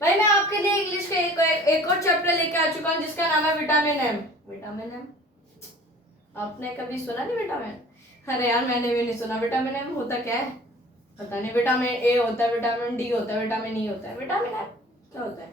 भाई मैं आपके लिए इंग्लिश का एक और चैप्टर लेके आ चुका हूँ जिसका नाम है विटामिन एम। विटामिन एम आपने कभी सुना नहीं विटामिन? अरे यार मैंने भी नहीं सुना। विटामिन एम होता क्या है पता नहीं। विटामिन ए होता है, विटामिन डी होता है, विटामिन ई होता है, विटामिन एम क्या होता है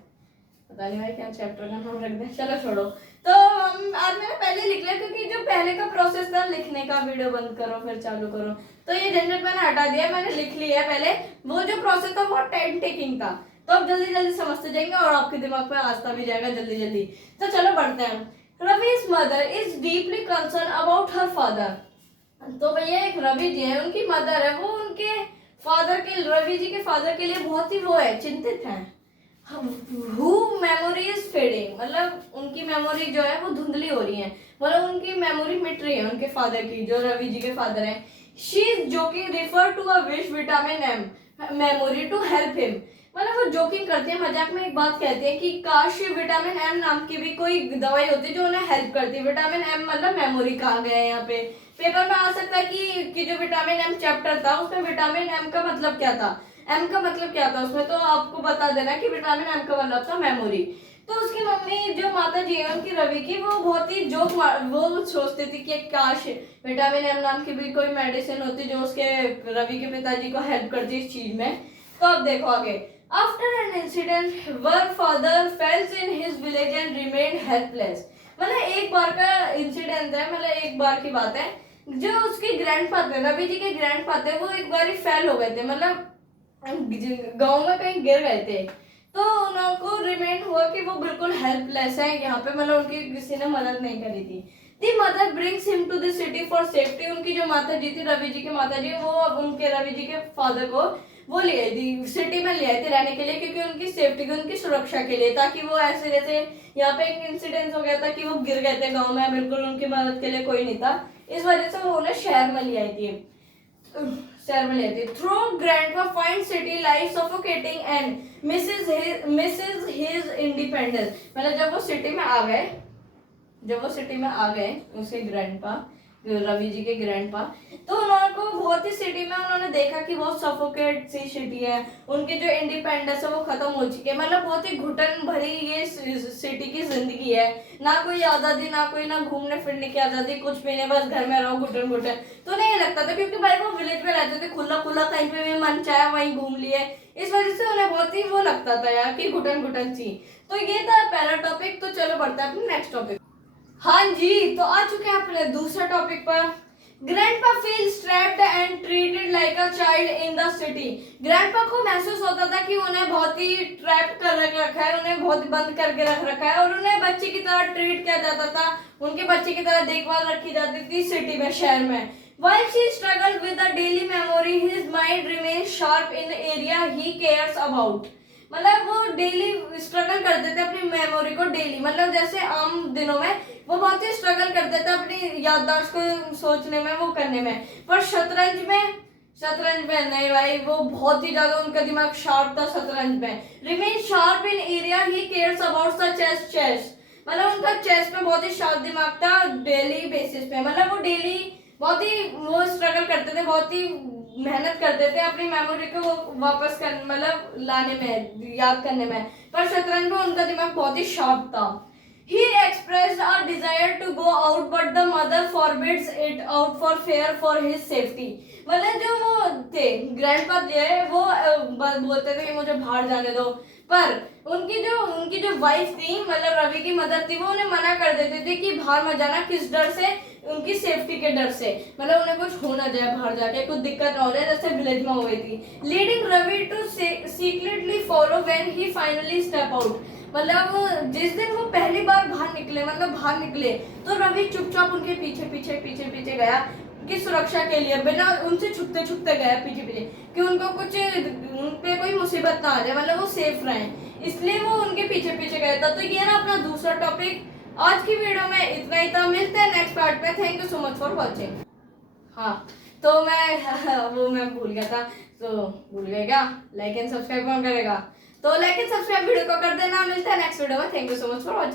पता नहीं भाई। क्या चैप्टर का नाम रख दे, चलो छोड़ो। तो हम आज मैंने पहले लिख लिया क्योंकि जो पहले का प्रोसेस था लिखने का, वीडियो बंद करो फिर चालू करो, तो ये झंझट मैंने हटा दिया। मैंने लिख लिया है पहले। वो जो प्रोसेस था वो टाइम टेकिंग था, तो अब जल्दी जल्दी समझते जाएंगे और आपके दिमाग में आस्था भी जाएगा जल्दी जल्दी। तो चलो बढ़ते हैं। Ravi's mother is deeply concern about her father. तो भैया एक रवि जी है, उनकी मदर है, वो उनके फादर के, रवि जी के फादर के लिए बहुत ही वो है, चिंतित है। हु मेमोरी इज फेडिंग, मतलब उनकी मेमोरी जो है वो धुंधली हो रही है, मतलब उनकी मेमोरी मिट रही है उनके फादर की, जो रवि जी के फादर हैं। She is joking refer to a wish vitamin M memory to help him. मतलब वो जोकिंग करती है, मजाक में एक बात कहती है कि काश विटामिन एम नाम की भी कोई दवाई होती जो उन्हें हेल्प करती। विटामिन एम मतलब मेमोरी कहाँ गया है यहाँ पे। पेपर में आ सकता है कि जो विटामिन एम चैप्टर था उसमें विटामिन एम का मतलब क्या था, एम का मतलब क्या था उसमें, तो आपको बता देना कि विटामिन एम का मतलब था मेमोरी। तो उसकी मम्मी जो माता जी है उनकी रवि की, वो बहुत ही जोक वो सोचती थी कि काश विटामिन एम नाम की भी कोई मेडिसिन होती जो उसके रवि के पिताजी को हेल्प करती इस चीज में। तो अब देखो आगे। After an incident were father fails in his village and remain helpless. मतलब एक बार का इंसिडेंट है, मतलब एक बार की बात है। जो उसके ग्रैंडफादर, रवि जी के ग्रैंडफादर, वो एक बार ही फेल हो गए थे, मतलब गांव में कहीं गिर गए थे। तो उनको रिमेन हुआ कि वो बिल्कुल हेल्पलेस है यहाँ पे, मतलब उनकी किसी ने मदद नहीं करी थी। The mother brings him to the city for safety. उनकी जो माता जी थी, रवि जी की माता जी, वो उनके रवि जी के फादर को वो ले आई थी, सिटी में ले आई थी रहने के लिए, क्योंकि उनकी सेफ्टी की, उनकी सुरक्षा के लिए, ताकि वो ऐसे जैसे यहाँ पे एक इंसिडेंट हो गया था कि वो गिर गए थे गाँव में, बिल्कुल उनकी मदद के लिए कोई नहीं था, इस वजह से वो उन्हें शहर में ले आई थी। शहर में ले आई थी। Through grandpa find city life suffocating and Mrs his independence. मतलब जब वो सिटी में आ गए उसके ग्रैंडपा, रवि जी के ग्रैंडपा, तो उनको बहुत ही सिटी में उन्होंने देखा कि बहुत सफोकेट सी सिटी है, उनकी जो इंडिपेंडेंस है वो खत्म हो चुकी है, मतलब बहुत ही घुटन भरी ये सिटी की जिंदगी है। ना कोई आजादी, ना कोई, ना घूमने फिरने की आजादी, कुछ भी नहीं, बस घर में रहो घुटन घुटन। तो नहीं लगता था क्योंकि भाई वो विलेज में रहते थे, खुला खुला कहीं पे भी मन चाहे वहीं घूम लिए, इस वजह से उन्हें बहुत ही वो लगता था यार कि घुटन घुटन सी। तो ये था पहला टॉपिक। तो चलो बढ़ते हैं अपने नेक्स्ट टॉपिक। हाँ जी, तो आ चुके हैं अपने दूसरे टॉपिक पर। Grandpa feels trapped and treated like a child in the city. Grandpa को महसूस होता था कि उन्हें बहुत ही ट्रैप कर रखा है, उन्हें बहुत बंद करके रख रखा है, और उन्हें बच्चे की तरह ट्रीट किया जाता था, उनके बच्चे की तरह देखभाल रखी जाती थी सिटी में, शहर में। While she struggled with the daily memory, his mind remains sharp in the area he cares about. मतलब वो डेली स्ट्रगल करते थे अपनी मेमोरी को डेली, मतलब जैसे आम दिनों में वो बहुत ही स्ट्रगल करते थे अपनी याददाश्त को सोचने में, वो करने में। पर शतरंज में नहीं भाई, वो बहुत ही ज्यादा उनका दिमाग शार्प था शतरंज में। Remain sharp in area he cares about the chess. मतलब उनका चेस में बहुत ही शार्प दिमाग था डेली बेसिस पे, मतलब वो डेली बहुत ही वो स्ट्रगल करते थे, बहुत ही मेहनत करते थे अपनी मेमोरी को वापस कर, मतलब लाने में, याद करने में। पर शतरंज में उनका दिमाग बहुत ही शार्प था। He expressed a desire to go out, but the mother forbids it out for fear for his safety. मतलब जो वो थे ग्रैंडपा जो है वो बोलते थे कि मुझे बाहर जाने दो, पर उनकी जो वाइफ थी, मतलब रवि की मदर थी, वो उन्हें मना कर देती थी कि बाहर मत जाना। किस डर से? उनकी सेफ्टी के डर से, मतलब उन्हें कुछ हो ना जाए बाहर जाके, कुछ दिक्कत ना हो जाए जैसे विलेज में हो गई थी। Leading Ravi to secretly follow when he finally step out. मतलब जिस दिन वो पहली बार बाहर निकले, तो रवि चुपचाप उनके पीछे गया, उनकी सुरक्षा के लिए, बिना उनसे छुपते गया पीछे, कि उनको कुछ, उन पे कोई मुसीबत ना आ जाए, मतलब वो सेफ रहे, इसलिए वो उनके पीछे गया था। तो ये ना अपना दूसरा टॉपिक। आज की वीडियो में इतना ही था, मिलते हैं नेक्स्ट पार्ट में। Thank you so much for watching. हाँ, तो मैं भूल गया था, तो भूल गया क्या? लाइक एंड सब्सक्राइब कौन करेगा? तो लाइक एंड सब्सक्राइब वीडियो को कर देना। मिलता है नेक्स्ट वीडियो में। Thank you so much for watching.